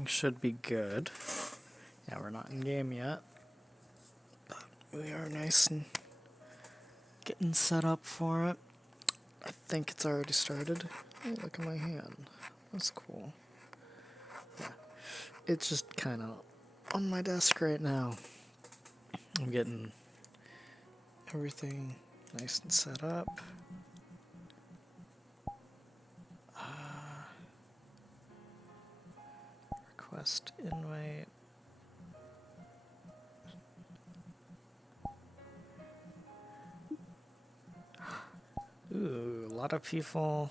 everything should be good. Yeah, we're not in game yet, but we are nice and getting set up for it. I think it's already started. Oh, look at my hand. That's cool. Yeah, it's just kind of on my desk right now. I'm getting everything nice and set up. Request invite. Ooh, a lot of people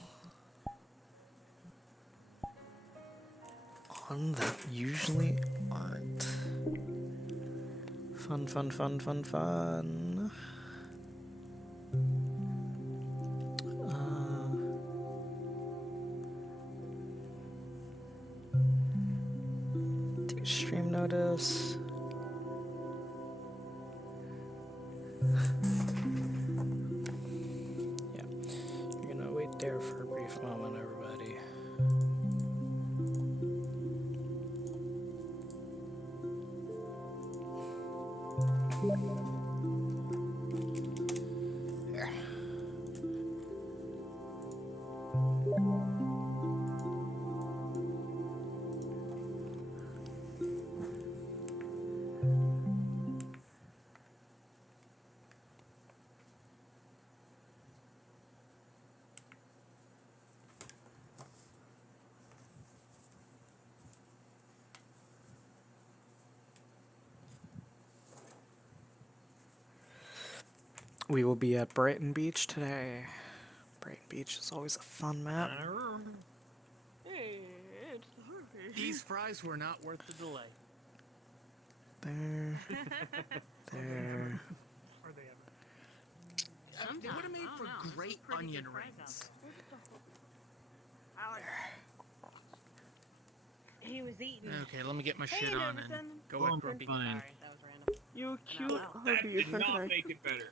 on that usually aren't. Fun, fun, fun, fun, fun. Do stream notice. Yeah, you're gonna wait there for a brief moment, everybody. There. We will be at Brighton Beach today. Brighton Beach is always a fun map. Hey, it's Harvey. These fries were not worth the delay. There. There. Are they ever? They would have made for great onion rings. He was eating. Okay, let me get my shit on and go at Grumpy. Sorry, that was random. You cute wow. Harvey, you're Did fun not tonight. make it better.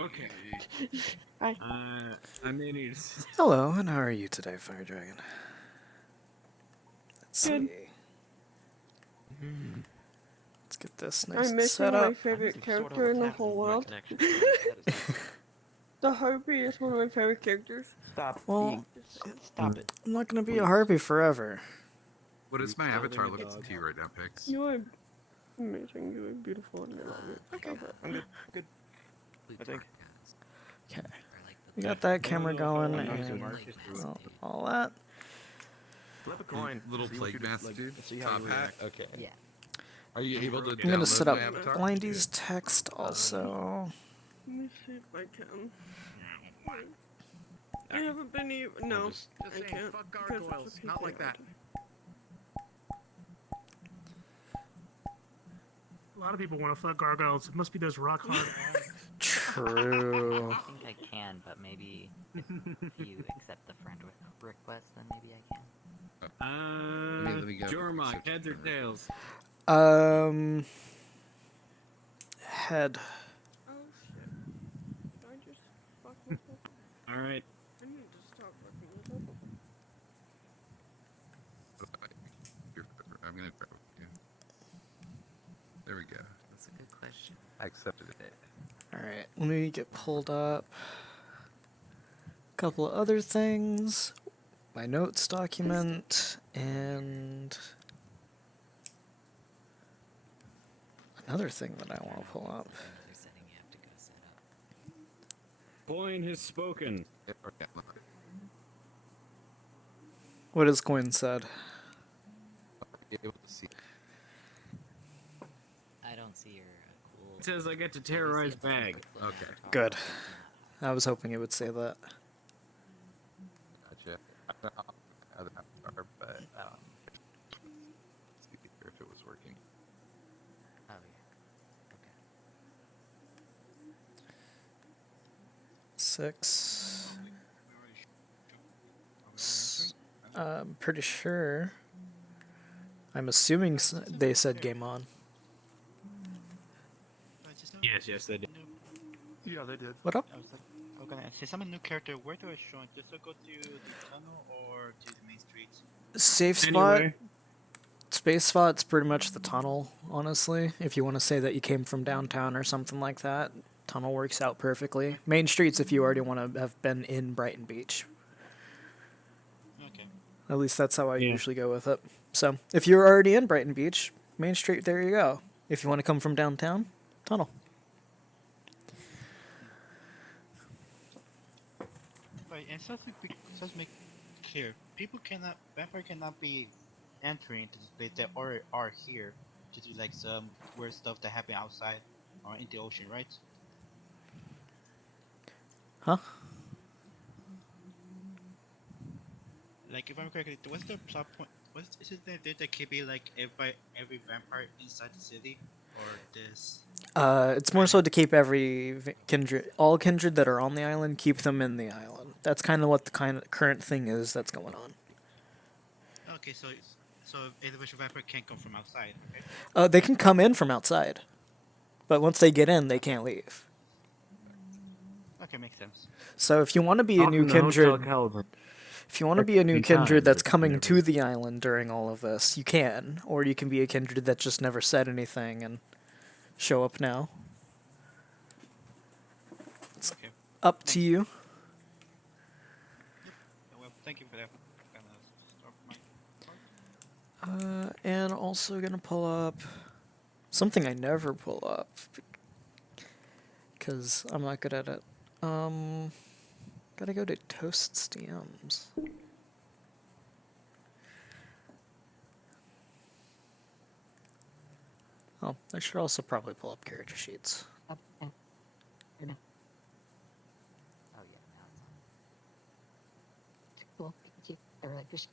Okay. Hi. I may need. Hello, and how are you today, Fire Dragon? Let's Good. see. Let's get this nice I'm and missing set my up. favorite character in the whole world. The Harpy is one of my favorite characters. Stop. Well, Stop it. I'm not gonna be a Harpy forever. What is my avatar looking to you right now, Pix? You are amazing. You are beautiful, and I love you. Okay. Stop it. I'm good. Good. I think. Okay, we got that camera going I'm not and Marcus, all that. Flip a coin. Little See what plague you- mask like, dude. see how Top you hat. react. Okay. Yeah. Are you able to I'm gonna download set up my avatar? Blindy's text also. Let me see if I can. I haven't been even. No, Just I saying, can't. fuck because gargoyles. it's a Not like that. A lot of people want to fuck gargoyles. It must be those rock hard abs. True. I think I can, but maybe if you accept the friend request, then maybe I can. Let me go. Jormok, heads or tails? Head. Oh shit. Did I just fuck myself? All right. I need to stop fucking myself. I'm gonna grab you. There we go. That's a good question. I accepted it. Alright, let me get pulled up. A couple of other things. My notes document and another thing that I want to pull up. Another setting you have to go set up. Coin has spoken. What has Quinn said? Able to see. I don't see your cool. It says I get to terrorize bag. Okay. Good. I was hoping it would say that. Gotcha. I don't know how the avatar, but see if it was working. Oh yeah. Okay. 6. I'm pretty sure. I'm assuming they said game on. Yes, they did. Yeah, they did. What up? I was like, okay, since I'm a new character, where do I join? Just to go to the tunnel or to the main streets? Safe spot. Anyway, base spot's pretty much the tunnel, honestly. If you want to say that you came from downtown or something like that, tunnel works out perfectly. Main streets if you already want to have been in Brighton Beach. Okay. At least that's how I Yeah. usually go with it. So, if you're already in Brighton Beach, Main Street, there you go. If you want to come from downtown, tunnel. Right, and just make clear, vampire cannot be entering into the place that already are here to do like some weird stuff that happen outside or in the ocean, right? Huh? Like if I'm correct, what's the plot point? Is it that there could be like every vampire inside the city, or this? It's more so to keep all kindred that are on the island, keep them in the island. That's kind of what the current thing is that's going on. Okay, so individual vampire can't come from outside. Okay. They can come in from outside, but once they get in, they can't leave. Okay, makes sense. So if you want to be a new kindred, if you want to be a new kindred that's coming to the island during all of this, you can, or you can be a kindred that just never said anything and show up now. It's Okay. up to you. Well, thank you for that. Kind of start my part. And also gonna pull up something I never pull up because I'm not good at it. Gotta go to Toast's DMs. Oh, I should also probably pull up character sheets. Oh yeah, now it's on. Cool. Thank you. I really appreciate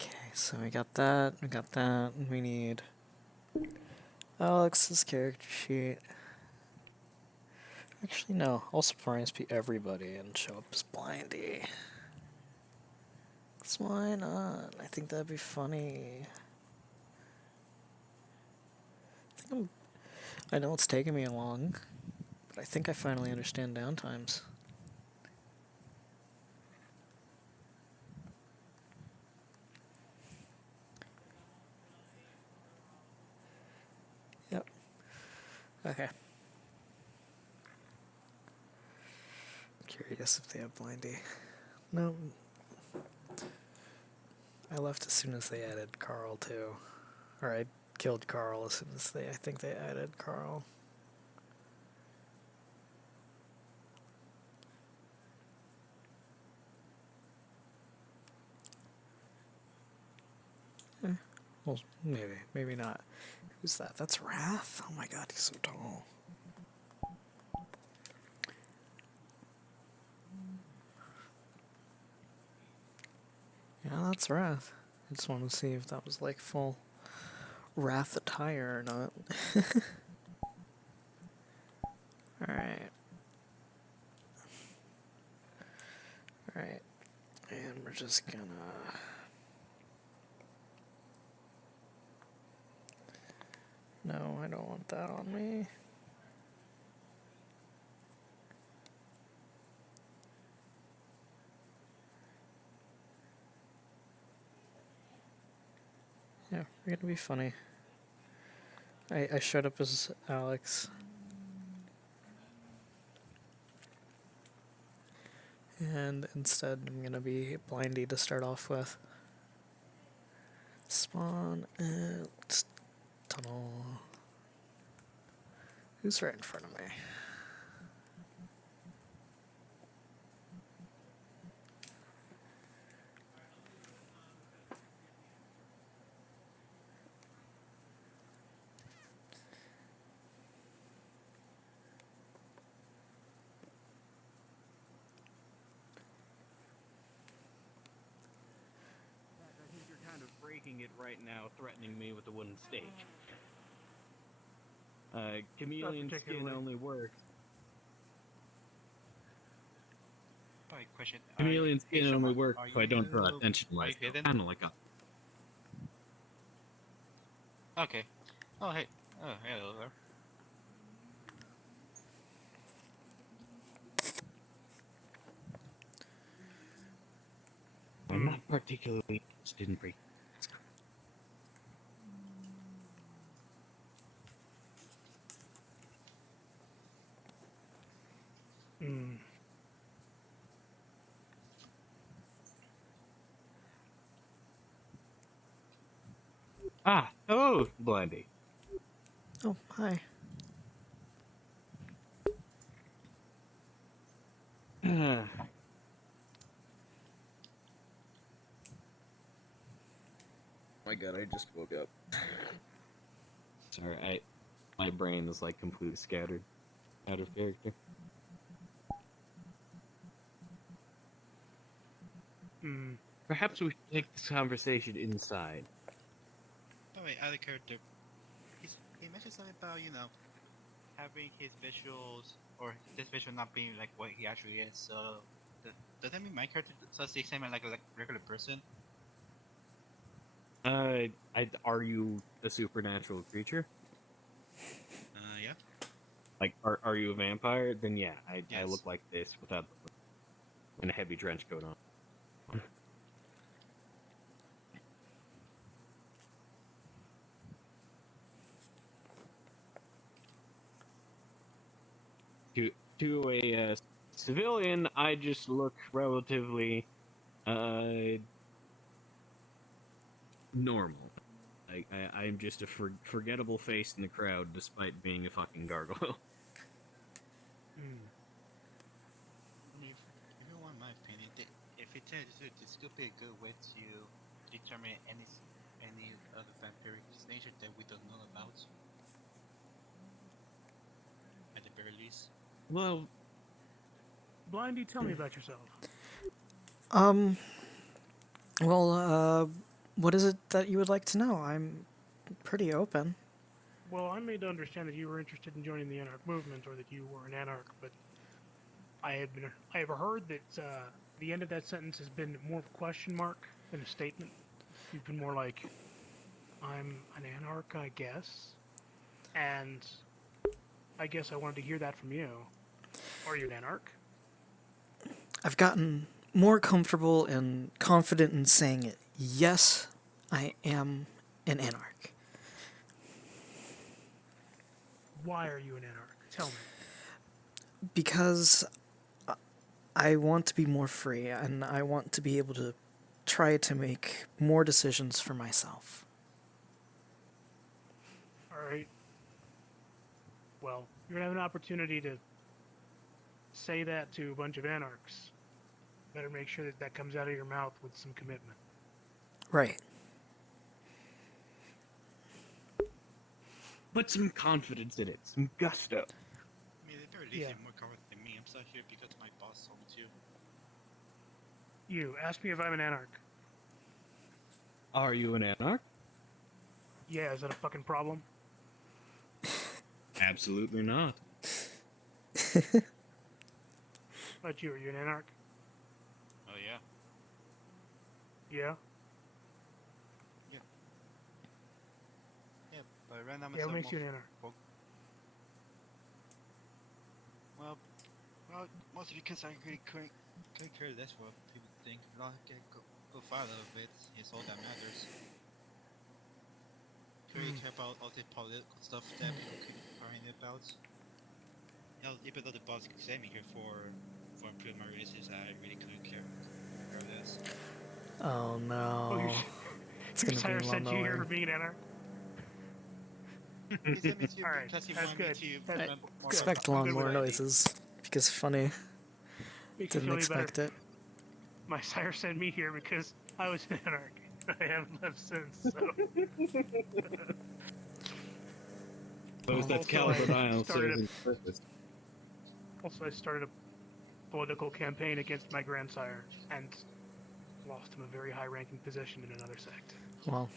Okay, so we got that, and we need Alex's character sheet. Actually, no, I'll surprise everybody and show up as Blindy. 'Cause why not? I think that'd be funny. I know it's taken me long, but I think I finally understand downtimes. Yep. Okay. Curious if they have Blindy. No. I left as soon as they added Carl too. Or I killed Carl as soon as I think they added Carl. Well, maybe not. Who's that? That's Wrath? Oh my god, he's so tall. Yeah, that's Wrath. I just want to see if that was like full Wrath attire or not. Alright. Alright. And we're just gonna... No, I don't want that on me. Yeah, we're gonna be funny. I showed up as Alex. And instead I'm gonna be Blindy to start off with. Spawn at tunnel. Who's right in front of me? using it right now, threatening me with a wooden stake. Chameleon skin particularly. only works. Alright, question. Chameleon skin Hey, only Shamar, works are if I don't draw you- attention Are you myself. hidden? Kind of like a. Okay. Oh, hey. Oh, hello there. I'm not particularly interested in breaking. Hmm. Ah, hello, Blindy. Oh, hi. My God, I just woke up. Sorry, my brain is like completely scattered, out of character. Hmm. Perhaps we should take this conversation inside. By the way, other character. He mentioned something about, having his visuals, or this visual not being like what he actually is. So, does that mean my character does the same like a regular person? Are you a supernatural creature? Yeah. Like, are you a vampire? Then yeah, I Yes. look like this without and a heavy trench coat on. To a civilian, I just look relatively normal. Like I'm just a forgettable face in the crowd, despite being a fucking gargoyle. If you want my opinion, if it tells you, this could be a good way to determine any other vampiric nature that we don't know about. At the very least. Well, Blindy, tell me about yourself. Well, what is it that you would like to know? I'm pretty open. Well, I'm made to understand that you were interested in joining the Anarch movement, or that you were an Anarch, but I have heard that the end of that sentence has been more of a question mark than a statement. You've been more like, I'm an Anarch, I guess, and I guess I wanted to hear that from you. Are you an Anarch? I've gotten more comfortable and confident in saying it. Yes, I am an Anarch. Why are you an Anarch? Tell me. Because I want to be more free, and I want to be able to try to make more decisions for myself. Alright. Well, you're gonna have an opportunity to say that to a bunch of Anarchs. Better make sure that that comes out of your mouth with some commitment. Right. put some confidence in it, some gusto. I mean, at the very least, you're more confident than me. I'm still here because my boss told me to. You, ask me if I'm an Anarch. Are you an Anarch? Yeah, is that a fucking problem? Absolutely not. But you, are you an Anarch? Oh, yeah. Yeah? Yeah, but right now I'm Yeah, what makes you an Anarch? Well, mostly because I really couldn't care less what people think. As long as I go far of it, it's all that matters. Couldn't really care about all the political stuff that people keep worrying about. You know, even though the boss sent me here for improving my releases, I really couldn't care less. Oh no. Oh, It's your gonna sire be sent you here for well-known. being an Anarch? He sent me to Alright, because he that's wanted me good. to That- remember more Expect about I'm good with lawnmower that. noises, because funny. Makes you Didn't feel any better. expect it. My sire sent me here because I was an Anarch. I haven't left since, so... Those that Also, Caliber I Isle started serves its purpose. Also, I started a political campaign against my grandsire, and lost him a very high-ranking position in another sect. Well,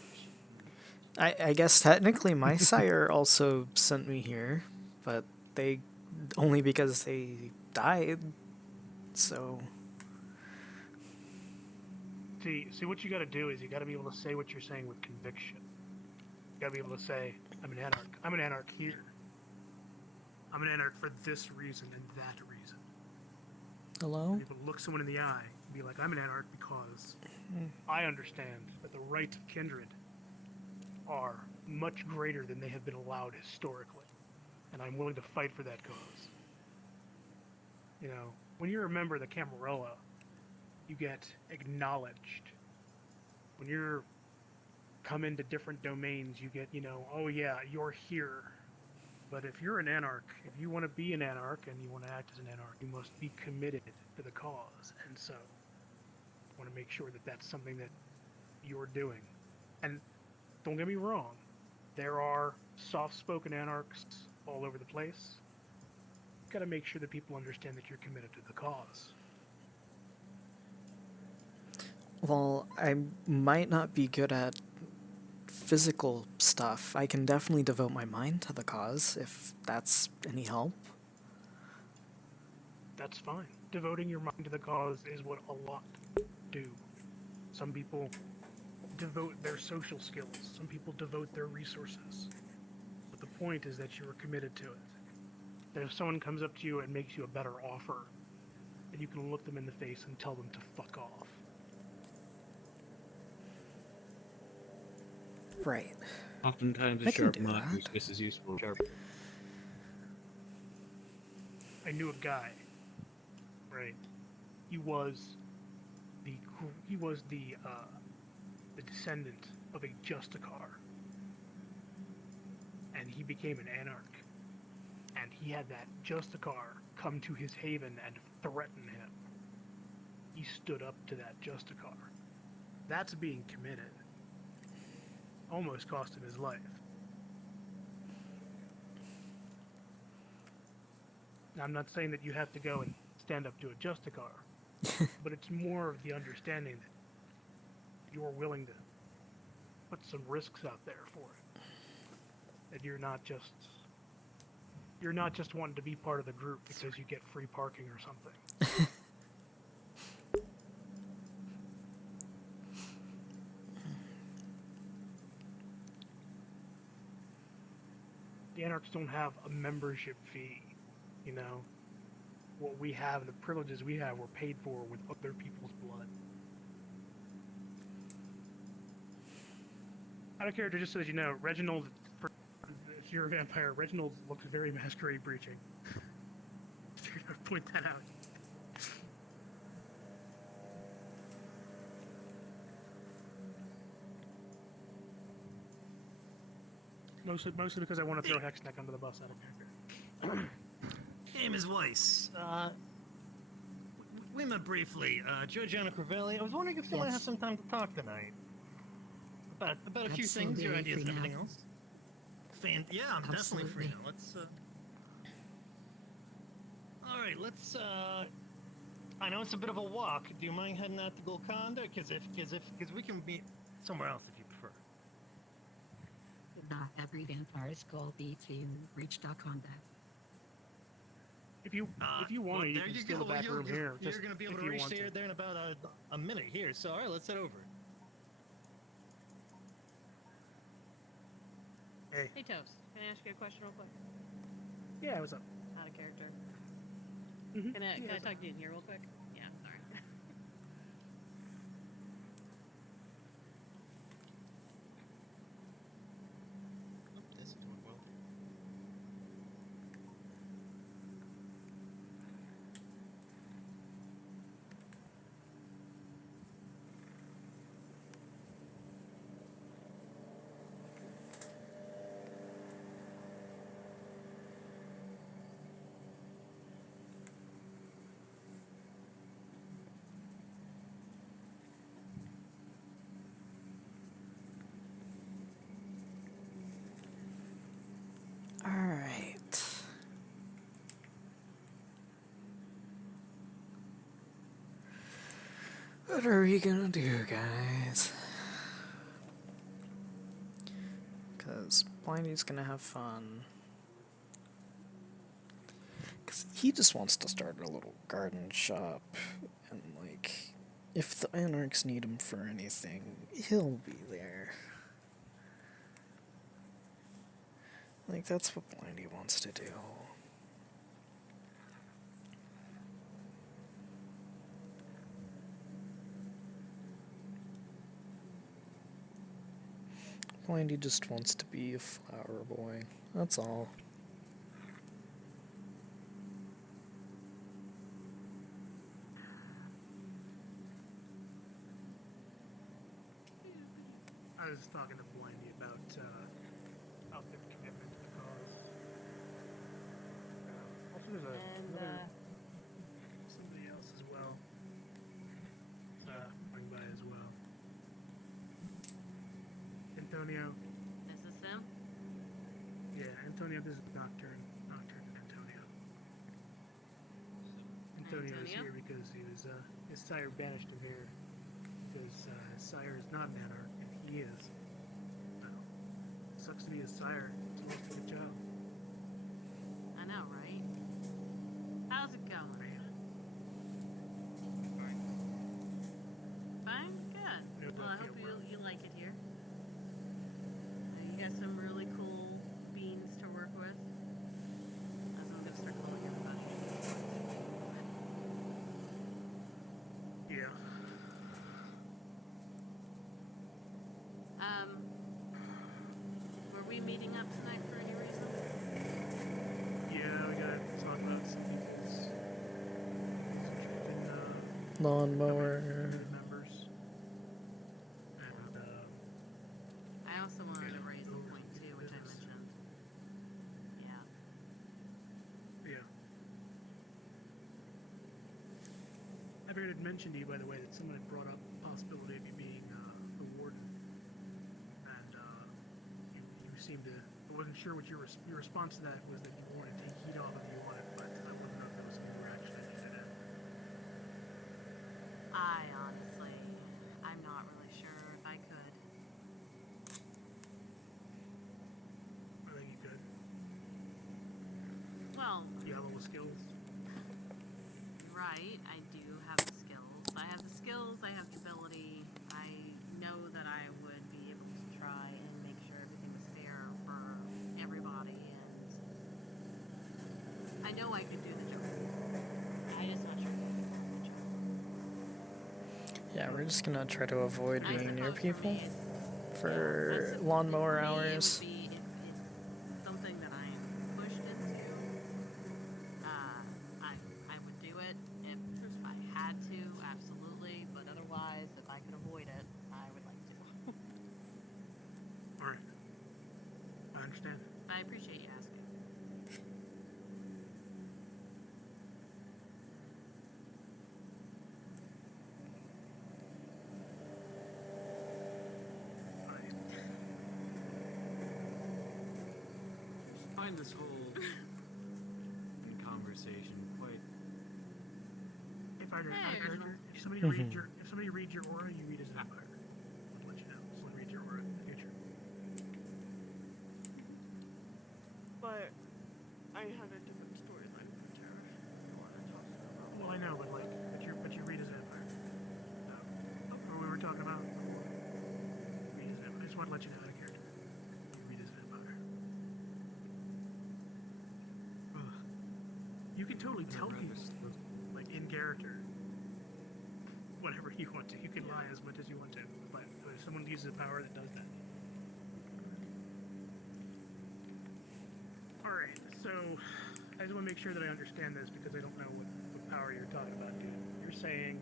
I guess technically my sire also sent me here, but they only because they died. So See, what you got to do is you got to be able to say what you're saying with conviction. You got to be able to say, "I'm an anarch. I'm an anarch here. I'm an anarch for this reason and that reason." hello? You able to look someone in the eye and be like, "I'm an anarch because I understand that the rights of kindred are much greater than they have been allowed historically, and I'm willing to fight for that cause." You know, when you're a member of the Camarilla, you get acknowledged. When you're come into different domains, you get, oh yeah, you're here. But if you're an anarch, if you want to be an anarch and you want to act as an anarch, you must be committed to the cause. And so, I want to make sure that that's something that you're doing. And don't get me wrong, there are soft-spoken anarchs all over the place. You've got to make sure that people understand that you're committed to the cause. Well, I might not be good at physical stuff. I can definitely devote my mind to the cause if that's any help. That's fine. Devoting your mind to the cause is what a lot do. Some people devote their social skills. Some people devote their resources. But the point is that you are committed to it. That if someone comes up to you and makes you a better offer, that you can look them in the face and tell them to fuck off. Right. Oftentimes, I a can sharp do knock is that. just as useful as a sharp. I knew a guy, right? He was the descendant of a Justicar, and he became an anarch. And he had that Justicar come to his haven and threaten him. He stood up to that Justicar. That's being committed. Almost cost him his life. Now, I'm not saying that you have to go and stand up to a Justicar, but it's more of the understanding that you're willing to put some risks out there for it. That you're not just wanting to be part of the group because you get free parking or something. The anarchs don't have a membership fee, you know. What we have, the privileges we have, were paid for with other people's blood. Out of character, just so that you know, Reginald, if you're a vampire, Reginald looks very masquerade breaching. Figured I'd point that out. Mostly because I want to throw Hexneck under the bus out of character. Name is Weiss. We met briefly. Georgiana Crivelli. I was wondering if you might have some time to talk tonight. About a few things, your ideas and everything else. Yeah, I'm definitely free now. Let's, Alright, let's, I know it's a bit of a walk. Do you mind heading out to Golconda? Because we can meet somewhere else if you prefer. Not every vampire's goal be to reach Golconda. If you want, you can steal the back room here. You're going to be able to reach there in about a minute here. So, all right, let's head over. Hey, Toast. Can I ask you a question real quick? Yeah, what's up? Out of character. Mm-hmm. Can I talk to you in here real quick? Yeah, sorry. This is doing well. What are we gonna do, guys? Because Blindy's gonna have fun. Because he just wants to start a little garden shop. And, like, if the Anarchs need him for anything, he'll be there. Like, that's what Blindy wants to do. Blindy just wants to be a flower boy. That's all. I was talking to Blindy about outfit commitment to the cause. Also, there's another somebody else as well. Going by as well. Antonio. Is this him? Yeah, Antonio. This is Nocturne. Nocturne and Antonio. Antonio is here because his sire banished him here because his sire is not an anarch and he is. Well, sucks to be his sire. It's a most good job. I know, right? How's it going? Fine? Good. Well, I hope you like it here. You got some really cool beans to work with. That's what I'm gonna start calling everybody. Yeah. Were we meeting up tonight for any reason? Yeah, we gotta talk about some people's Lawnmower. members. And, I also wanted to raise the point too, which I mentioned. Yeah. yeah. I figured I'd mention to you, by the way, that someone had brought up the possibility of you being the warden. And you seemed to... I wasn't sure what your response to that was, that you wanted to take heat off if you wanted, but I wouldn't know if that was something you were actually interested in. I'm not really sure if I could. I think you could. Well, You have all the skills. right, I do have the skills. I have the skills, I have the ability. I know that I would be able to try and make sure everything was fair for everybody, and I know I could do the job. I just not sure. Yeah, we're just gonna try to avoid I being near suppose people for me for it's lawnmower hours. it's something that I'm pushed into. I would do it if I had to, absolutely. But otherwise, if I could avoid it, I would like to. Alright. I understand. I appreciate you asking. I find this whole conversation quite. If I Hey, character, if somebody reads your aura, you read as a vampire. I'll let you know. Someone reads your aura in the future. But I had a different storyline from Tara. You want to talk about? Well, I know, but you read as a vampire. Or we were talking about before. Read as a vampire. I just want to let you know that character. You read as a vampire. Ugh. You can totally tell people, like in character, whatever you want to. You can lie as much as you want to, but if someone uses a power that does that. Alright, so I just want to make sure that I understand this because I don't know what power you're talking about, dude. You're saying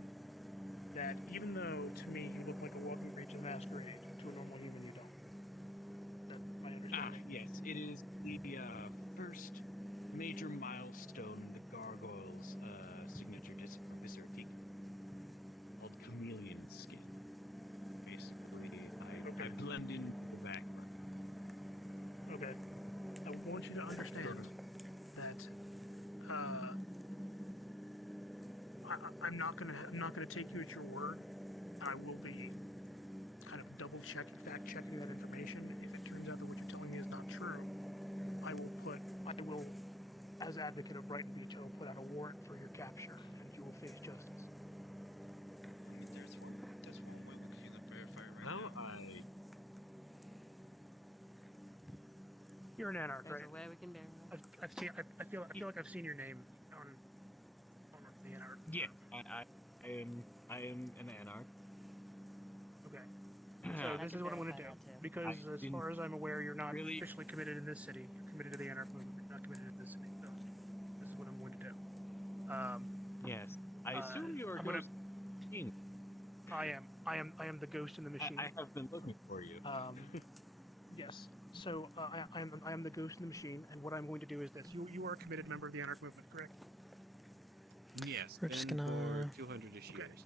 that even though to me you look like a walking breach of masquerade, to a normal human you don't. That's my understanding. Yes, it is the first major milestone in the Gargoyle's signature dissertation called Chameleon Skin. Basically, I blend in the background. Okay. I want you to understand that I'm not gonna take you at your word I will be kind of double checking, fact checking that information. If it turns out that what you're telling me is not true, I will, as advocate of Brighton Beach, I will put out a warrant for your capture, and you will face justice. There's one way we can either verify right now. You're an anarch, There's right? a way we can verify. I feel like I've seen your name on the anarch. Yeah, I am an anarch. Okay. So this is what I'm going to do. Because as far as I'm aware, you're not really- officially committed in this city. You're committed to the anarch movement. You're not committed in this city. So this is what I'm going to do. Yes, I assume you are I'm going gonna- to. I am the ghost in the machine. I have been looking for you. Yes. So I am the ghost in the machine, and what I'm going to do is this: you are a committed member of the anarch movement, correct? Yes, We're just been gonna- for 200-ish Okay. years.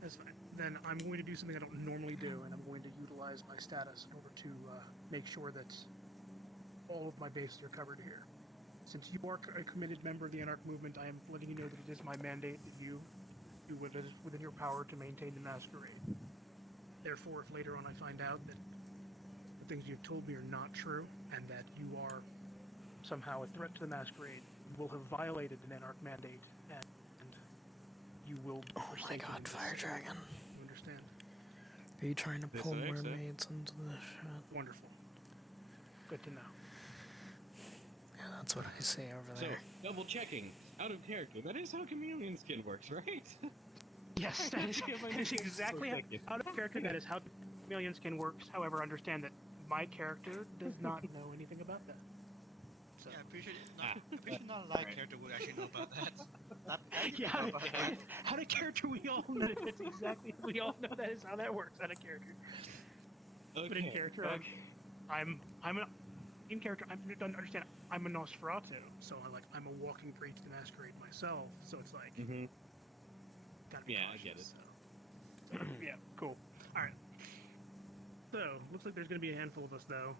That's fine. Then I'm going to do something I don't normally do, and I'm going to utilize my status in order to make sure that all of my bases are covered here. Since you are a committed member of the anarch movement, I am letting you know that it is my mandate that you do what is within your power to maintain the masquerade. Therefore, if later on I find out that the things you've told me are not true, and that you are somehow a threat to the masquerade, you will have violated an anarch mandate, and you will be Oh my forsaken god, in this Fire city. Dragon. You understand? Are you trying to That's pull what I said. mermaids into this shit? Wonderful. Good to know. Yeah, that's what I see over So, there. double checking, out of character. That is how chameleon skin works, right? Yes, that is exactly Thank you. how the character that is how chameleon skin works. However, understand that my character does not know anything about that. So. Yeah, I'm pretty sure not a live character would actually know about that. Yeah, how a character we all know that's exactly we all know that is how that works out of character. But in character, I'm in character. I don't understand. I'm a Nosferatu, so I'm a walking Great the Masquerade myself. So it's like, gotta be Yeah, I cautious, get it. So. Yeah, cool. All right. So looks like there's gonna be a handful of us though.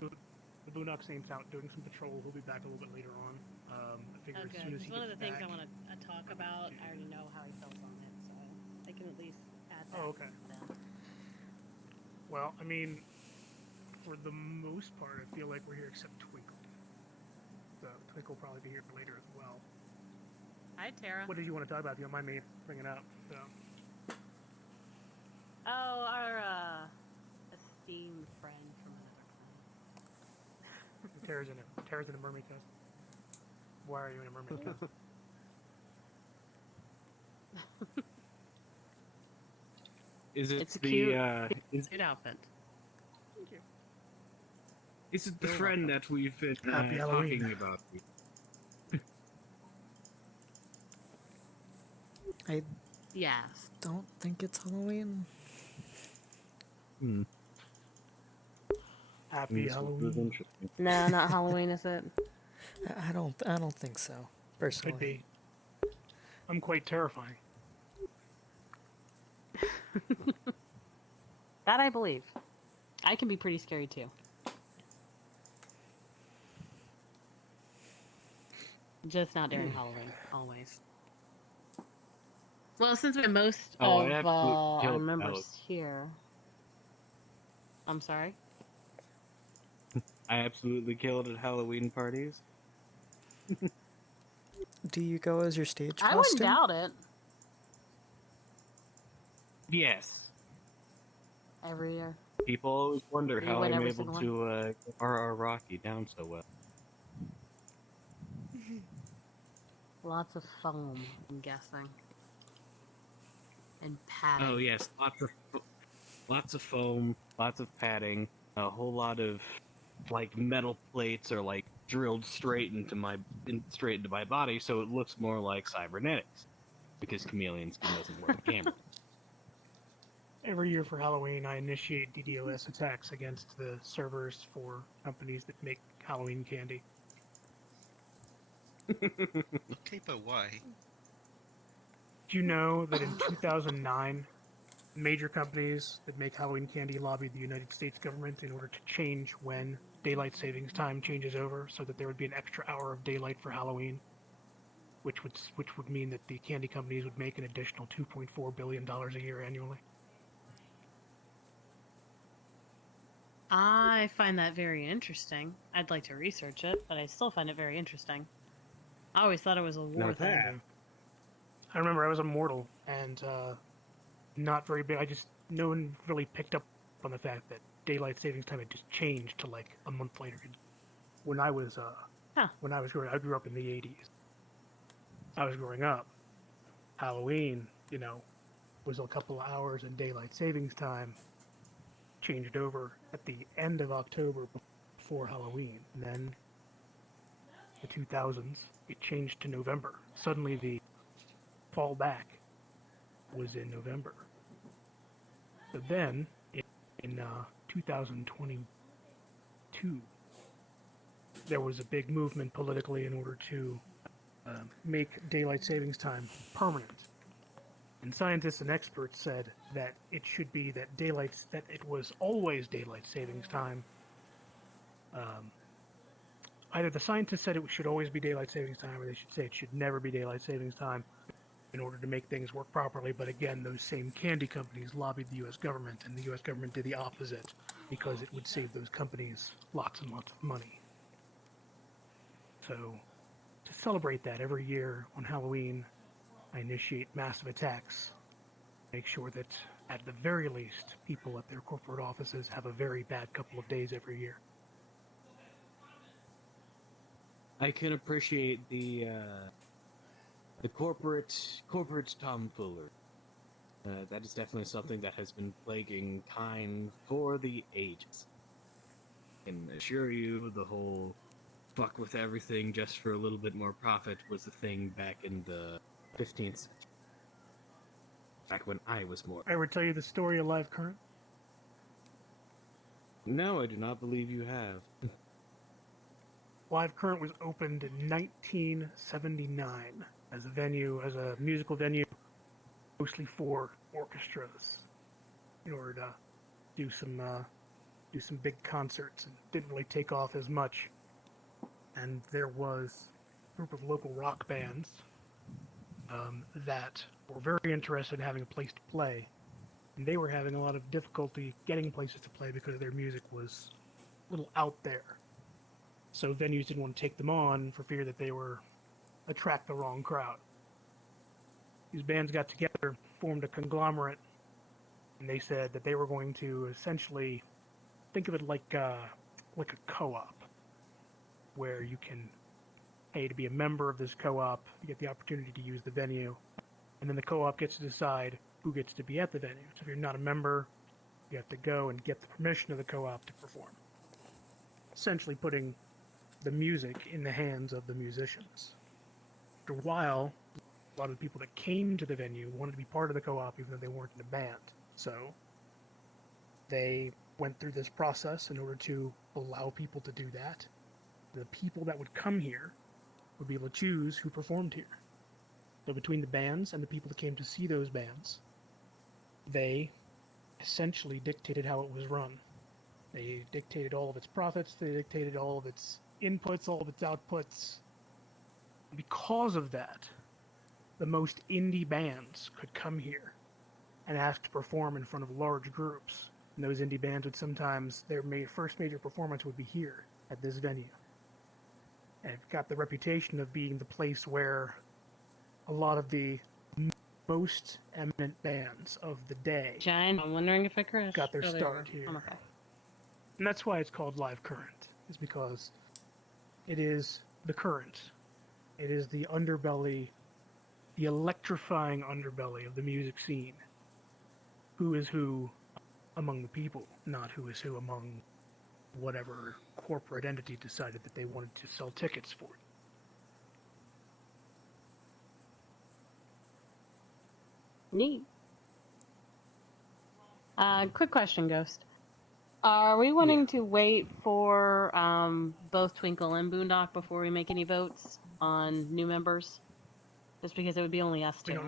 The Boondock Saint's out doing some patrol. He'll be back a little bit later on. I figure as soon as he one of gets the things back. I want to talk about, I already know how he feels on it, so I can at least add that. Oh, okay. Then. Well, I mean, for the most part, I feel like we're here except Twinkle. So Twinkle will probably be here later as well. Hi, Tara. What did you want to talk about? If you don't mind me bringing it up. So. Oh, our esteemed friend from another planet. Tara's in a mermaid costume. Why are you in a mermaid costume? Is it It's a the cute, is cute outfit. Thank you. is it the friend that we've been Happy Halloween. talking about? I Yes. don't think it's Halloween. Happy Halloween. No, not Halloween, is it? I don't think so. Personally. Could be. I'm quite terrifying. That I believe. I can be pretty scary too. Just not during Halloween, always. Well, since we have most Oh, I of absolutely our killed members Alex. here. I'm sorry? I absolutely killed at Halloween parties. Do you go as your stage I wouldn't costume? doubt it. Yes. Every year. People always wonder You how win I'm every able single to get R.R. Rocky down so well. Lots of foam, I'm guessing. And padding. Oh yes, lots of foam, lots of padding, a whole lot of like metal plates are like drilled straight into my body, so it looks more like cybernetics because chameleon skin doesn't work with camera. Every year for Halloween, I initiate DDoS attacks against the servers for companies that make Halloween candy. Okay, but why? Do you know that in 2009, major companies that make Halloween candy lobbied the United States government in order to change when daylight savings time changes over so that there would be an extra hour of daylight for Halloween? which would mean that the candy companies would make an additional $2.4 billion a year annually. I find that very interesting. I'd like to research it, but I still find it very interesting. I always thought it was a war thing. I remember I was Immortal and not very big. No one really picked up on the fact that daylight savings time had just changed to like a month later. When I was growing, I grew up in the '80s. I was growing up. Halloween, was a couple of hours in daylight savings time. Changed over at the end of October before Halloween, and then the 2000s it changed to November. Suddenly the fall back was in November. So then in 2022 there was a big movement politically in order to make daylight savings time permanent. And scientists and experts said that it should be that it was always daylight savings time. Either the scientists said it should always be daylight savings time, or they should say it should never be daylight savings time in order to make things work properly. But again, those same candy companies lobbied the U.S. government, and the U.S. government did the opposite because it would save those companies lots and lots of money. So, to celebrate that every year on Halloween, I initiate massive attacks. Make sure that, at the very least, people at their corporate offices have a very bad couple of days every year. I can appreciate the corporate tomfoolery. That is definitely something that has been plaguing kind for the ages. I can assure you, the whole fuck with everything just for a little bit more profit was a thing back in the 15th century. Back when I was more. I ever tell you the story of Live Current? No, I do not believe you have. Live Current was opened in 1979 as a musical venue, mostly for orchestras, in order to do some big concerts, and didn't really take off as much. And there was a group of local rock bands that were very interested in having a place to play, and they were having a lot of difficulty getting places to play because their music was a little out there. So venues didn't want to take them on for fear that they were attract the wrong crowd. These bands got together, formed a conglomerate, and they said that they were going to essentially think of it like a co-op, where you can pay to be a member of this co-op, you get the opportunity to use the venue, and then the co-op gets to decide who gets to be at the venue. So if you're not a member, you have to go and get the permission of the co-op to perform. Essentially putting the music in the hands of the musicians. After a while, a lot of the people that came to the venue wanted to be part of the co-op even though they weren't in a band. So they went through this process in order to allow people to do that. The people that would come here would be able to choose who performed here. So between the bands and the people that came to see those bands, they essentially dictated how it was run. They dictated all of its profits, they dictated all of its inputs, all of its outputs. Because of that, the most indie bands could come here and ask to perform in front of large groups. And those indie bands would sometimes, their first major performance would be here at this venue. And it got the reputation of being the place where a lot of the most eminent bands of the day Giant, I'm wondering if I crashed. got their there we start go. here. I'm okay. And that's why it's called Live Current, is because it is the current. It is the underbelly, the electrifying underbelly of the music scene. Who is who among the people, not who is who among whatever corporate entity decided that they wanted to sell tickets for it. Neat. Quick question, Ghost. Are we wanting to wait for both Twinkle and Boondock before we make any votes on new members? Just because it would be only us two. We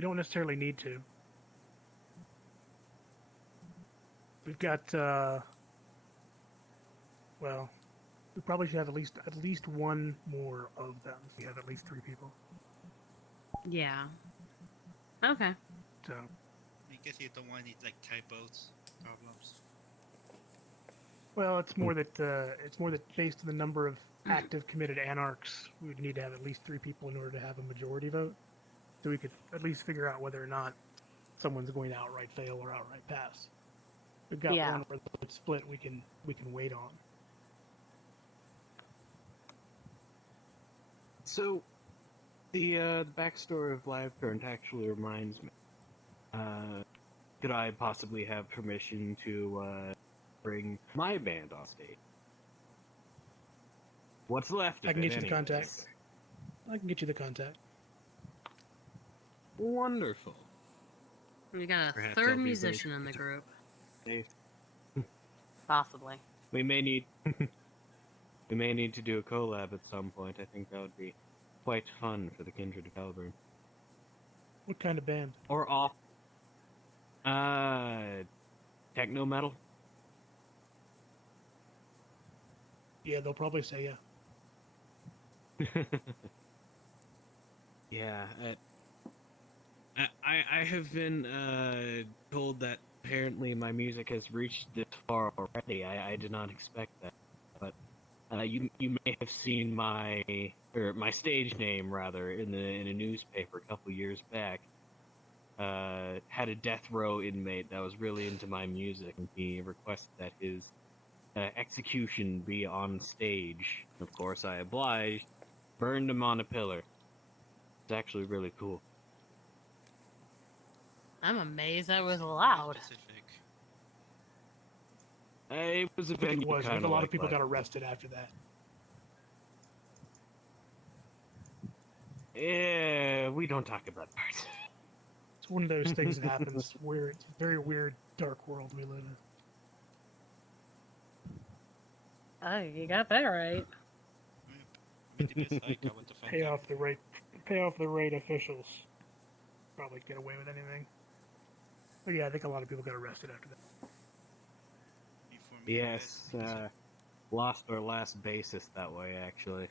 don't necessarily need to. We've got well, We probably should have at least one more of them. So we have at least 3 people. Yeah. Okay. So I guess you don't want any like typos problems. well, it's more that based on the number of active committed anarchs, we would need to have at least 3 people in order to have a majority vote. So we could at least figure out whether or not someone's going to outright fail or outright pass. We've got one where the split we can wait on. So, the backstory of Live Current actually reminds me. Could I possibly have permission to bring my band on stage? What's left of I can it, get you the anyways. contact. I can get you the contact. Wonderful. We got a Perhaps I'll third be musician very in the group. safe. Possibly. We may need we may need to do a collab at some point. I think that would be quite fun for the Kindred of Caliburn. What kind of band? Or off techno metal? Yeah, they'll probably say yeah. Yeah, I have been told that apparently my music has reached this far already. I did not expect that, but you may have seen my stage name rather in a newspaper a couple years back. Had a death row inmate that was really into my music, and he requested that his execution be on stage. Of course, I obliged. Burned him on a pillar. It's actually really cool. I'm amazed that was allowed. It was a I think venue it was. I kind think a lot of like people that. got arrested after that. Yeah, we don't talk about parts. It's one of those things that happens where it's a very weird, dark world we live in. Oh, you got that right. Pay off the right officials. Probably get away with anything. But yeah, I think a lot of people got arrested after that. Yes, lost our last bassist that way, actually.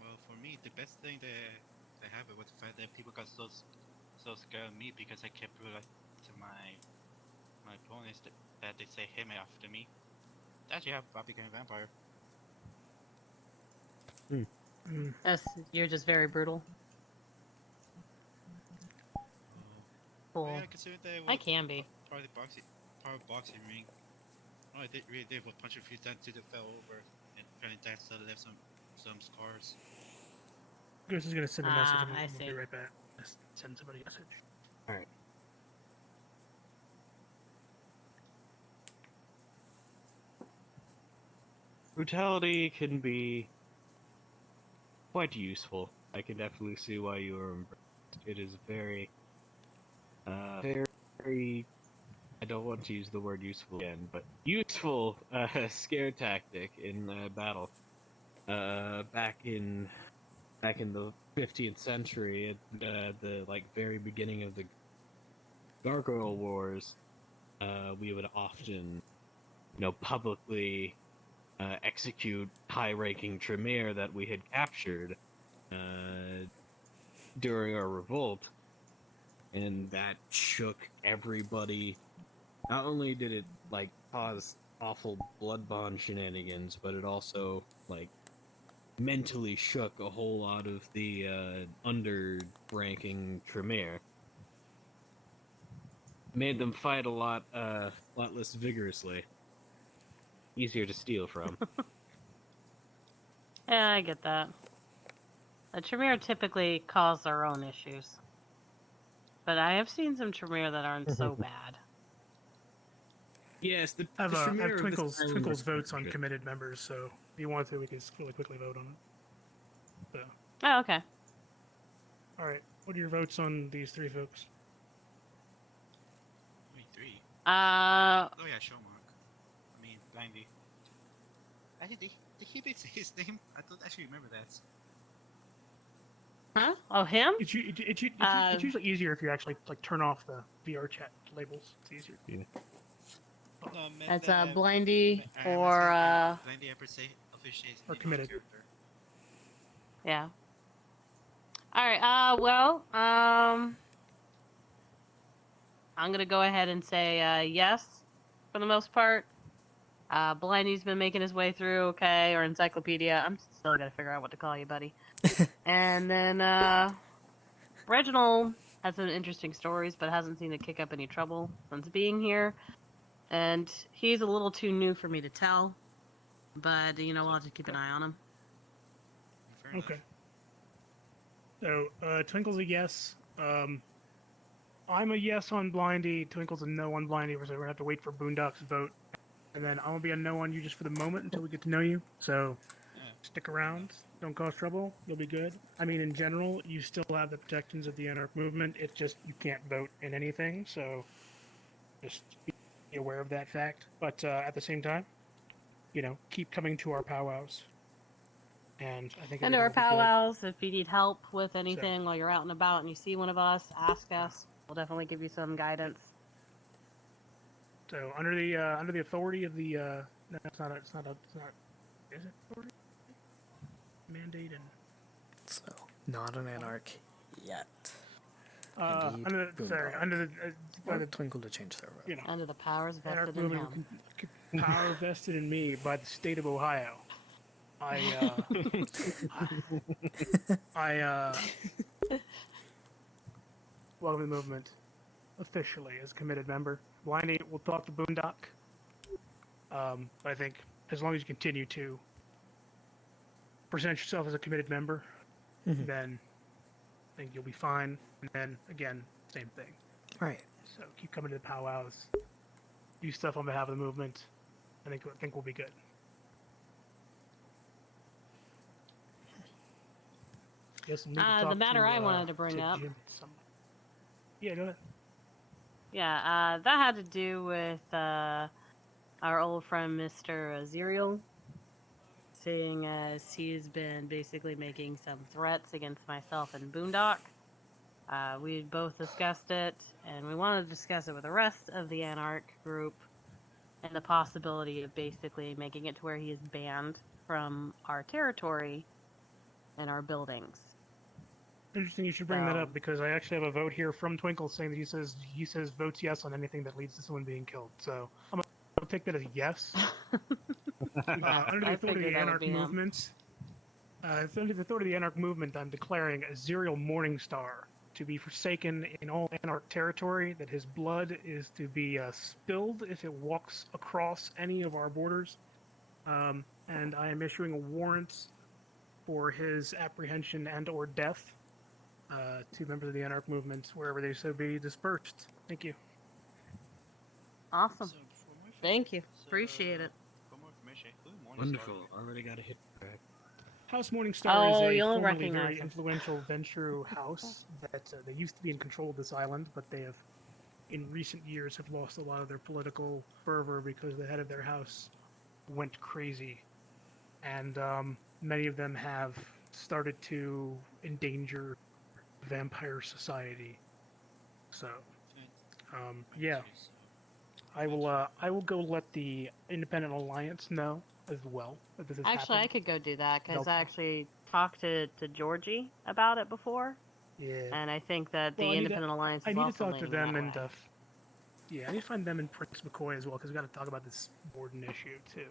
Well, for me, the best thing that happened was the fact that people got so scared of me because I kept to my opponents that they say hit me after me. Actually, I became a vampire. Yes, you're just very brutal. Cool. Yeah, considering that I can be. Part of the boxing ring. All I really did was punch a few times till they fell over, and apparently that still left some scars. Ghost is gonna send a message. I We'll see. be right back. Just send somebody a message. Alright. Brutality can be quite useful. I can definitely see why you are embraced. It is very, very, I don't want to use the word useful again, but useful scare tactic in battle. Back in the 15th century, at the very beginning of the Gargoyle Wars, we would often, publicly execute high-ranking Tremere that we had captured during our revolt, and that shook everybody. Not only did it cause awful blood bond shenanigans, but it also mentally shook a whole lot of the under-ranking Tremere. Made them fight a lot less vigorously. Easier to steal from. Yeah, I get that. The Tremere typically cause their own issues. But I have seen some Tremere that aren't so bad. Yes, I have Twinkle's votes on committed members, so if you want to, we can really quickly vote on it. So. Oh, okay. Alright, what are your votes on these 3 folks? Wait, 3? Oh yeah, Showmark. I mean, Blindy. Actually, did he say his name? I don't actually remember that. Huh? Oh, him? It's usually easier if you actually like turn off the VR chat labels. It's easier. Yeah. No, man, That's that Blindy I or Blindy officiates or the committed. character. yeah. All right. Well, I'm gonna go ahead and say yes for the most part. Blindy's been making his way through, okay, or Encyclopedia. I'm still gotta figure out what to call you, buddy. And then Reginald has some interesting stories, but hasn't seemed to kick up any trouble since being here. And he's a little too new for me to tell, but you know, we'll have to keep an eye on him. Okay. So Twinkle's a yes. I'm a yes on Blindy. Twinkle's a no on Blindy. So we're gonna have to wait for Boondock's vote, and then I'm gonna be a no on you just for the moment until we get to know you. So stick around. Don't cause trouble. You'll be good. I mean, in general, you still have the protections of the Anarch movement. It's just you can't vote in anything. So just be aware of that fact. But at the same time, you know, keep coming to our powwows. And I think And to our everything will be good. powwows, if you need help with anything while you're out and about and you see one of us, ask us. We'll definitely give you some guidance. So under the authority of the no, it's not is it authority? Mandate and So not an anarch yet. Indeed, under the by the Twinkle to change their vote. you know Under the powers Anarch vested in him. movement power vested in me by the state of Ohio. I welcome to the movement officially as a committed member. Blindy will talk to Boondock. But I think as long as you continue to present yourself as a committed member, then I think you'll be fine. And then again, same thing. Right. So keep coming to the powwows, do stuff on behalf of the movement. I think we'll be good. Yes, The matter I wanted to bring up. Yeah, go ahead. Yeah, that had to do with our old friend Mr. Aziriel, seeing as he's been basically making some threats against myself and Boondock. We both discussed it, and we wanted to discuss it with the rest of the Anarch group, and the possibility of basically making it to where he is banned from our territory and our buildings. Interesting you should bring that up, because I actually have a vote here from Twinkle saying that he says votes yes on anything that leads to someone being killed. So I'm gonna take that as a yes. Under the authority of the Anarch movement, under the authority of the Anarch movement, I'm declaring Aziriel Morningstar to be forsaken in all Anarch territory. That his blood is to be spilled if it walks across any of our borders, and I am issuing a warrant for his apprehension and/or death. To members of the Anarch movement, wherever they so be dispersed. Thank you. Awesome. Thank you. Appreciate it. Wonderful. Already got a hit track. House Morningstar is a you'll formerly recognize very him. influential Ventrue house that they used to be in control of this island, but they have, in recent years, have lost a lot of their political fervor because the head of their house went crazy, and many of them have started to endanger vampire society. So yeah, I will go let the Independent Alliance know as well that this has Actually, I happened. could go do that, because Nope. I actually talked to Georgie about it before. Yeah. And I think that the Well, I need to- Independent Alliance I is need to also talk to leaning them that and way. yeah, I need to find them and Prince McCoy as well, because we got to talk about this Warden issue too.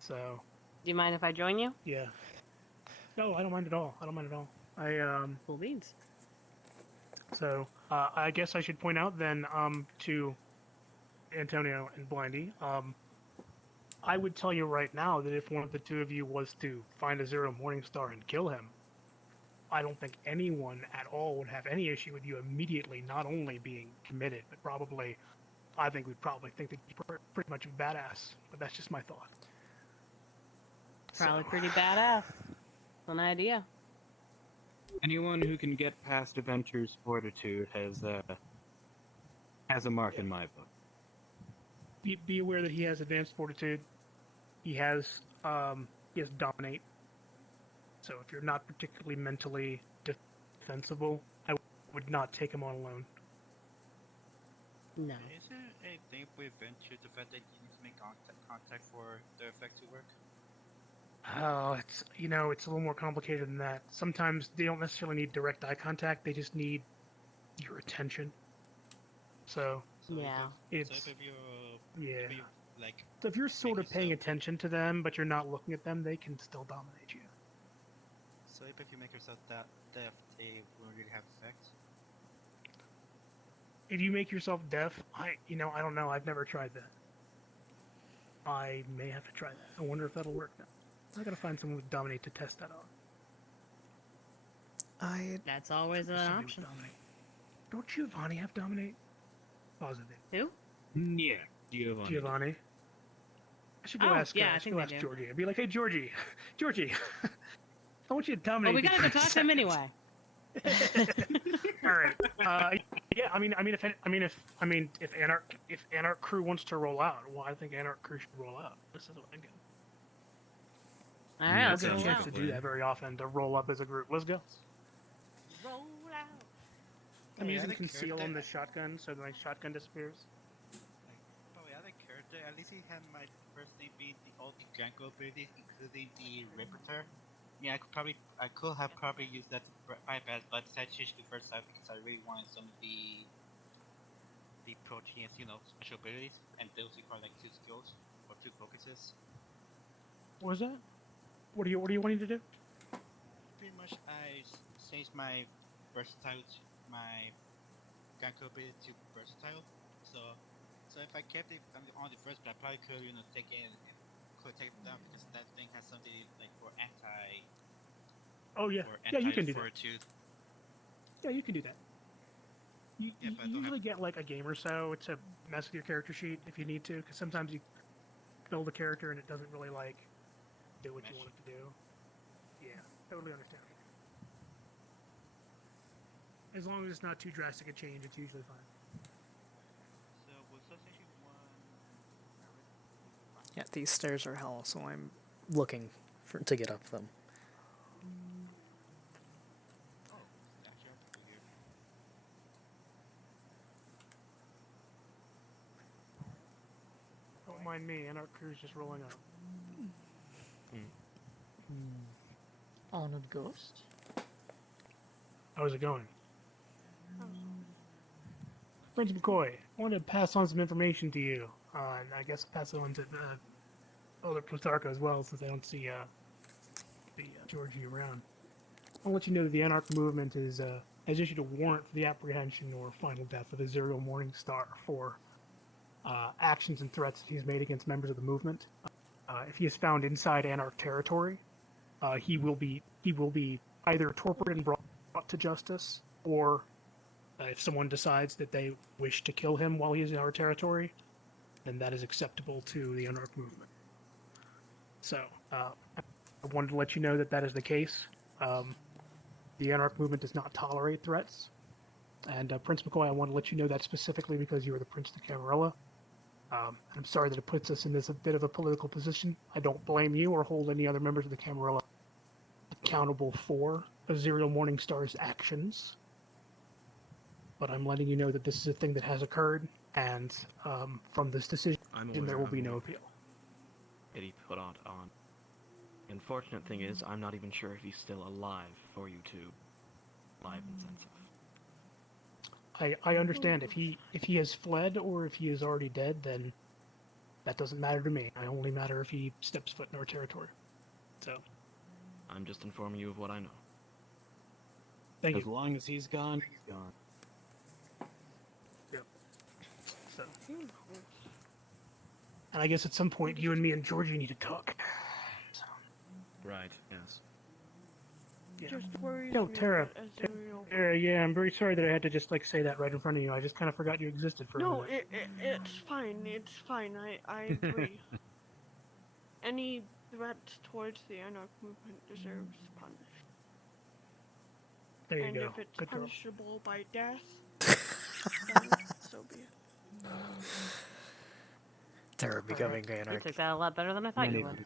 So Do you mind if I join you? yeah, no, I don't mind at all. I don't mind at all. Cool beans. So I guess I should point out then to Antonio and Blindy, I would tell you right now that if one of the two of you was to find a Zero Morningstar and kill him, I don't think anyone at all would have any issue with you immediately not only being committed, but probably, I think we'd probably think that you're pretty much a badass. But that's just my thought. Probably pretty badass. An idea. Anyone who can get past Adventure's Fortitude has a mark in my book. Be aware that he has advanced fortitude. He has Dominate. So if you're not particularly mentally defensible, I would not take him on alone. No. Is there anything we venture the fact that you need to make contact for the effect to work? Oh, it's it's a little more complicated than that. Sometimes they don't necessarily need direct eye contact; they just need your attention. So Yeah. it's So if you're yeah. if you, like So if you're sort make of paying yourself- attention to them, but you're not looking at them, they can still dominate you. so if you make yourself that deaf, it won't really have effect. If you make yourself deaf, I don't know. I've never tried that. I may have to try that. I wonder if that'll work now. I gotta find someone with dominate to test that on. That's always an Somebody with option. dominate. Don't Giovanni have dominate? Positive. Who? Yeah, Giovanni. Giovanni. I should go Oh, ask. yeah, I I should think go they ask do. Georgie. I'd be like, "Hey, Georgie, Georgie, I want you to dominate." Well, we me gotta go for a talk to him second." anyway. All right. Yeah. If Anarch Crew wants to roll out, well, I think Anarch Crew should roll out. This is what I'm getting. All right, I let's don't get a roll chance out. to do that very often. To roll up as a group. Let's go. Roll out. I'm Hey, I using think conceal character- on the shotgun, so my shotgun disappears. Oh yeah, the character. At least he had my first name being the all the Ganko abilities, including the Repertor. Yeah, I could have probably used that to bypass, but decided to change the first time because I really wanted some of the proteins, special abilities, and those require like 2 skills or 2 focuses. What was that? What are you wanting to do? Pretty much, I changed my versatile, my Ganko ability to versatile. So if I kept it on the first, but I probably could, take it down because that thing has something like for anti. Oh yeah. Or Yeah, you can do that. anti-fortitude. Yeah, you can do that. You Yeah, but I don't usually get like a game or so to mess with your character sheet if you need to, because sometimes you build a character and it doesn't really like do what you want it to do. Yeah, totally understand. As long as it's not too drastic a change, it's usually fine. So was Association 1? Yeah, these stairs are hell, so I'm looking to get up them. Oh, actually, I can figure. Don't mind me, Anarch Crew's just rolling up. Honored Ghost. How's it going? Prince McCoy, I wanted to pass on some information to you, and I guess pass it on to Elder Plutarcho as well, since I don't see Georgie around. I'll let you know that the Anarch movement has issued a warrant for the apprehension or final death of Azuriel Morningstar for actions and threats that he's made against members of the movement. If he is found inside Anarch territory, he will be either tortured and brought to justice, or if someone decides that they wish to kill him while he is in our territory, then that is acceptable to the Anarch movement. So, I wanted to let you know that that is the case. The Anarch movement does not tolerate threats. And Prince McCoy, I want to let you know that specifically because you are the Prince of the Camarilla. I'm sorry that it puts us in this a bit of a political position. I don't blame you or hold any other members of the Camarilla accountable for Azuriel Morningstar's actions. But I'm letting you know that this is a thing that has occurred, and from this decision, there will be no appeal. He put on. The unfortunate thing is, I'm not even sure if he's still alive for you to live and sensitive. I understand if he has fled or if he is already dead, then that doesn't matter to me. I only matter if he steps foot in our territory. So I'm just informing you of what I know. Thank As you. long as he's gone, he's gone. Yep. So, and I guess at some point, you and me and Georgie need to talk. So, Right, yes. yeah. Just worries No, me Tara. about Azuriel. Yeah, I'm very sorry that I had to just say that right in front of you. I just kind of forgot you existed for a No, minute. it's fine. It's fine. I agree. Any threat towards the Anarch movement deserves punishment. There you And go. if it's Good girl. punishable by death, then so be it. They're becoming You Anarch. took that a lot better than I thought you would.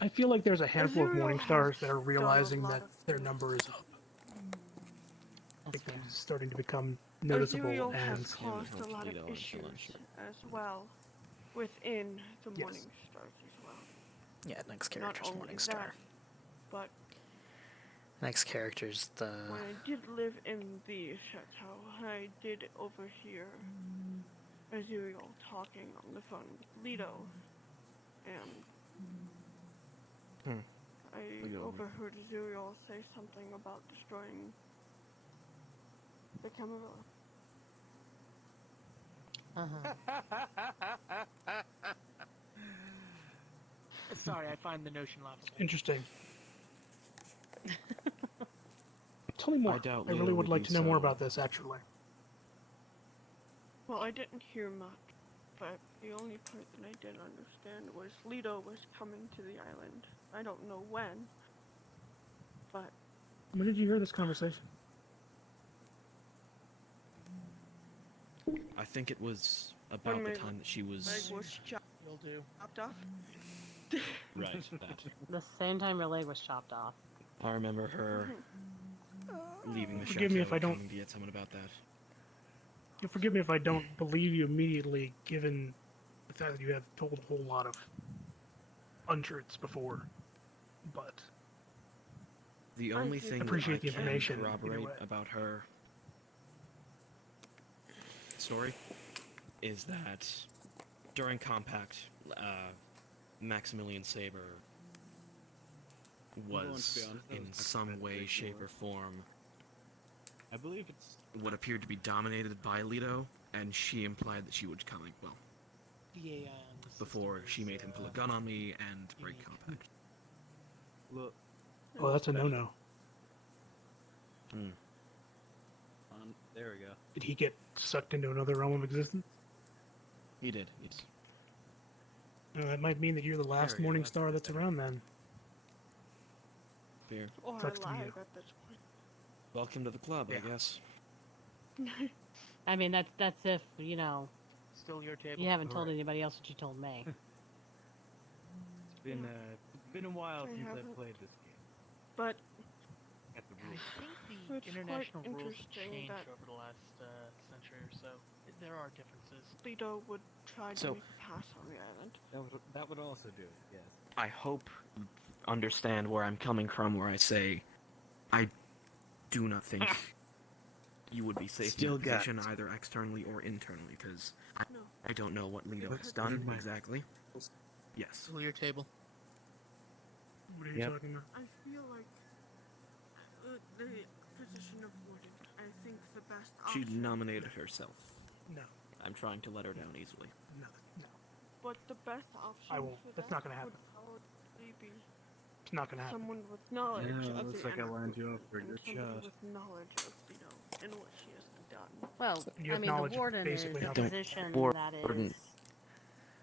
I feel like there's a handful of Azuriel Morningstars has that are done a realizing lot that of their things. number is up. starting to become noticeable Azuriel and has caused a lot of issues as well within the Morning Stars as well. Yeah, next Not character's only Morning that, Star. but Next character's the... when I did live in the chateau, I did overhear Azuriel talking on the phone with Leto, and I overheard Azuriel say something about destroying the Camarilla. Sorry, I find the notion laughable. interesting. Tell me more. doubt I really Leo would would like do to know more so. about this, actually. Well, I didn't hear much, but the only part that I did understand was Leto was coming to the island. I don't know when, but When did you hear this conversation? I think it was when about my the time that she was. leg was You'll do. chopped off. Right, that. The same time your leg was chopped off. I remember her leaving the Forgive me if chateau, I don't- coming to get someone about that. You'll forgive me if I don't believe you immediately, given the fact that you have told a whole lot of untruths before. But The only thing that appreciate I the can information, either corroborate way. about her story is that during Compact, Maximilian Saber was, in some way, shape, or form, I believe it's what appeared to be dominated by Leto, and she implied that she was coming, well, before she made him pull a gun on me and break Compact. look. oh, that's a no-no. There we go. Did he get sucked into another realm of existence? He did, yes. That might mean that you're the last we go, Morning that's Star that's around then. Fair. Or Sucks to be alive you. at this point. Welcome to the club, I guess. I mean, that's if, you know, Still your table. you haven't told anybody else what you told me. It's been a while I since haven't. I've played this game. But At the I rules. think the It's quite international rules have interesting changed that- over the last century or so. There are differences. Leto would try to So- make a pass on the island. That would also do it. Yes. I hope you understand where I'm coming from, where I say, I do not think you would be safe Still in that got position either externally or internally, because No. I don't know what Leto has done exactly. Yes. Still your table. What are you Yep. talking about? I feel like the position of Warden, I think the best She option. nominated herself. No, I'm trying to let her down easily. no, no. But the best option I won't. for That's that not gonna happen. would probably be It's not gonna happen. someone with knowledge Yeah, of looks the like I Anarch lined you up movement for a and good somebody shot. with knowledge of Leto and what she has done. Well, You I have mean, knowledge the of warden is basically a how- position that Warden.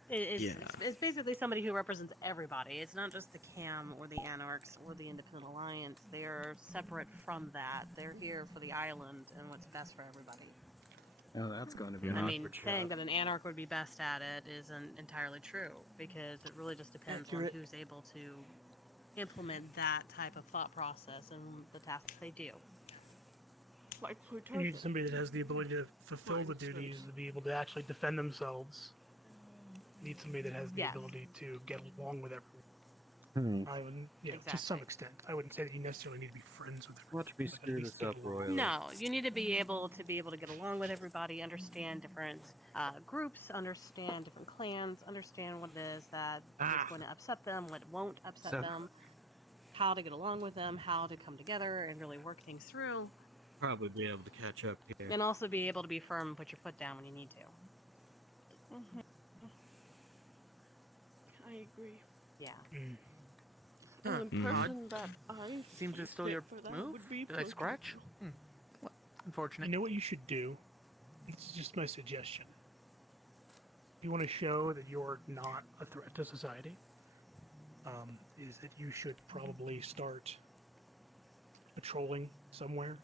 is Yeah. it's basically somebody who represents everybody. It's not just the CAM or the Anarchs or the Independent Alliance. They're separate from that. They're here for the island and what's best for everybody. Oh, that's going to be I an mean, awkward saying shot. that an Anarch would be best at it isn't entirely true, because it really just depends Accurate. on who's able to implement that type of thought process and the tasks they do. Like You Plutarch. need somebody that has the ability to fulfill the duties, to be able to actually defend themselves. You need somebody that has the Yes. ability to get along with everyone. I would, yeah, to some Exactly. extent. I wouldn't say that you necessarily need to be friends with everyone. Watch me but at screw least this get up along. royally. No, you need to be able to get along with everybody, understand different groups, understand different clans, understand what it is that is going to upset them, what won't upset So- them, how to get along with them, how to come together and really work things through, Probably be able to catch up here. and also be able to be firm and put your foot down when you need to. I agree. Yeah. Mm. And the person that I Seems see it's still fit your for that move? would be Did I Plutarch. scratch? Unfortunate. You know what you should do? It's just my suggestion. If you want to show that you're not a threat to society, is that you should probably start patrolling somewhere.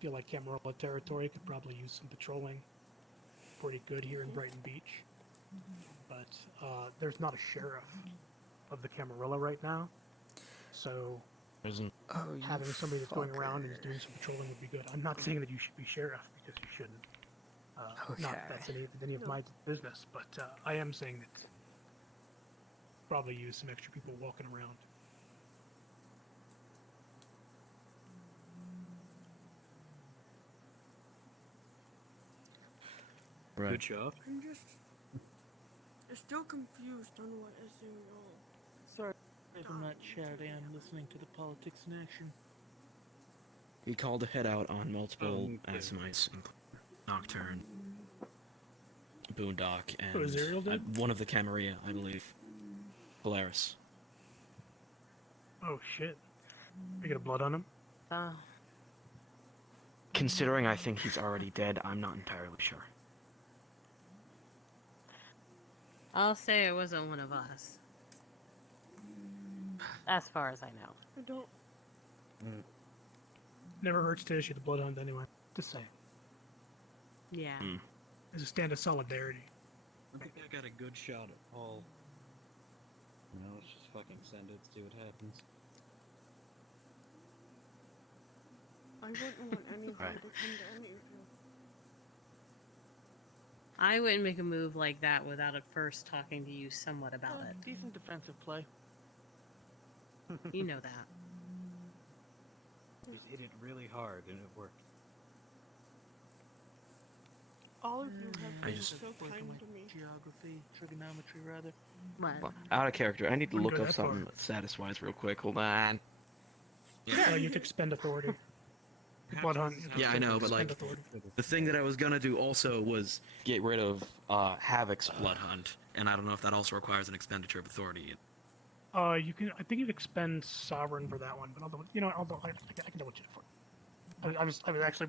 Feel like Camarilla territory could probably use some patrolling. Pretty good here in Brighton Beach. But there's not a sheriff of the Camarilla right now. So Isn't Oh, you having somebody that's going around and fucker. doing some patrolling would be good. I'm not saying that you should be sheriff because you shouldn't. Not that that's any of my business, but I am saying that probably use some extra people walking around. right? Good job. I'm still confused on what is in role. Sorry if I'm not chatting. I'm listening to the politics in action. He called ahead out on multiple Okay. Assamites, Nocturne, Boondock, Oh, Zerial and did? one of the Camarilla, I believe. Polaris. Oh shit! You get a blood on him? Considering I think he's already dead, I'm not entirely sure. I'll say it wasn't one of us. As far as I know. I don't. Never hurts to issue the blood hunt anyway. Just saying. Yeah. As a stand of solidarity. I think I got a good shot at Paul. You know, let's just fucking send it, see what happens. I wouldn't want anything to come to any of you. I wouldn't make a move like that without at first talking to you somewhat about it. Decent defensive play. You know that. Just hit it really hard and it worked. All of you have I been just- so kind to me. Geography, trigonometry, rather. What? Well, out of character, I need to Wouldn't look go up that far. something status-wise real quick. Hold on. You have to expend authority. Blood hunt. you have to Yeah, I know, but expend like, authority. the thing that I was gonna do also was get rid of Havoc's Blood Hunt, and I don't know if that also requires an expenditure of authority. You can. I think you'd expend sovereign for that one, but although you know, I can double check for it. I'm actually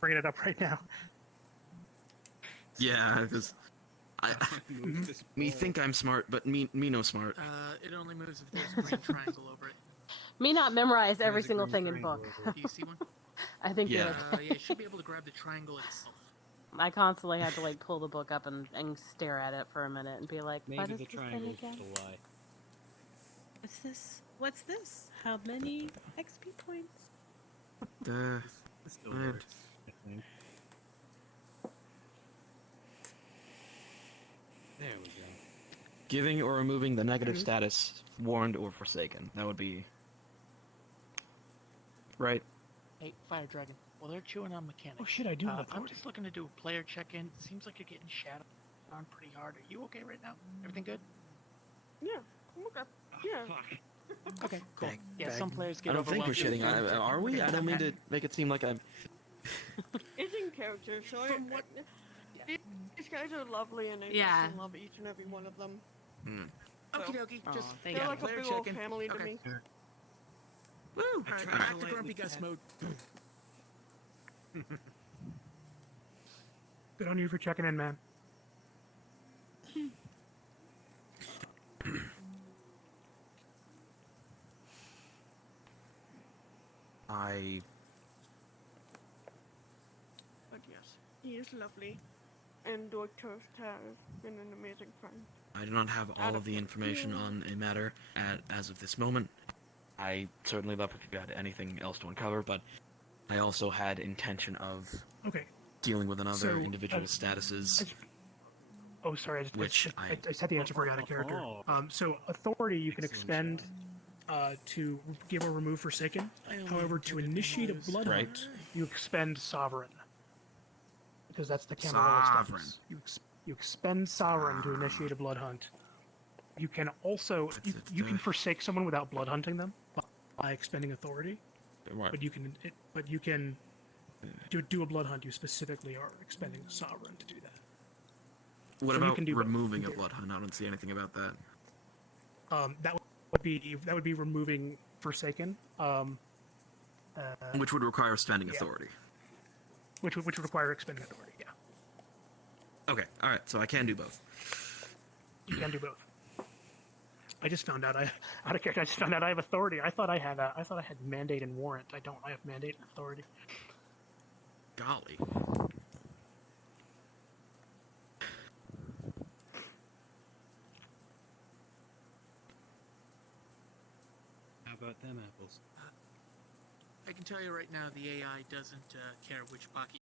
bringing it up right now. Yeah, because me think I'm smart, but me no smart. It only moves if there's a green triangle over it. Me not memorize every There's a single green thing in triangle book. over Do you see one? I think Yeah. Yeah, you should be able to grab the triangle itself. I constantly had to like pull the book up and stare at it for a minute and be like, what Maybe is the this thing triangle's again? just a lie. What's this? What's this? How many XP points? Uh, It still Right. works, I think. There we go. giving or removing the negative status, warned or forsaken. That would be right. Hey, Fire Dragon. Well, they're chewing on mechanics. Oh shit! I do have I'm authority. just looking to do a player check-in. Seems like you're getting shadowed on pretty hard. Are you okay right now? Everything good? Yeah. I'm okay. Yeah. Fuck. Okay, cool. Yeah, bag. some players get I don't think we're overwhelmed. shitting. Are we? I don't mean to make it seem like I'm. It's in character, so these guys are lovely and I Yeah. fucking love each and every one of them. Okie dokie, Aw, just thank They're you. like a player big old check-in. family to Okay. me. Woo! I tried Back to to lightly grumpy Gus tap- mode. Good on you for checking in, man. But yes, he is lovely. And Dr. has been an amazing friend. I do not have all of the information on a matter as of this moment. I certainly love if you had anything else to uncover, but I also had intention of Okay. dealing with another So, individual's statuses. Oh, sorry. Which I just had the answer for you out of character. So authority you can expend to give or remove Forsaken. However, to initiate a blood Right. hunt, you expend Sovereign. Because that's the Camarilla Sovereign. status. You expend Sovereign to initiate a blood hunt. You can also you can forsake someone without blood hunting them by expending authority. Right. But you can do a blood hunt. You specifically are expending Sovereign to do that. What So you about can do both. removing a Okay. blood hunt? I don't see anything about that. That would be removing Forsaken. Which would require spending yeah. authority. Which would require expending authority. Yeah, Okay, alright, so I can do both. you can do both. I just found out out of character. I just found out I have authority. I thought I had mandate and warrant. I don't. I have mandate and authority. Golly. Have about them apples? I can tell you right now, the AI doesn't care which pocket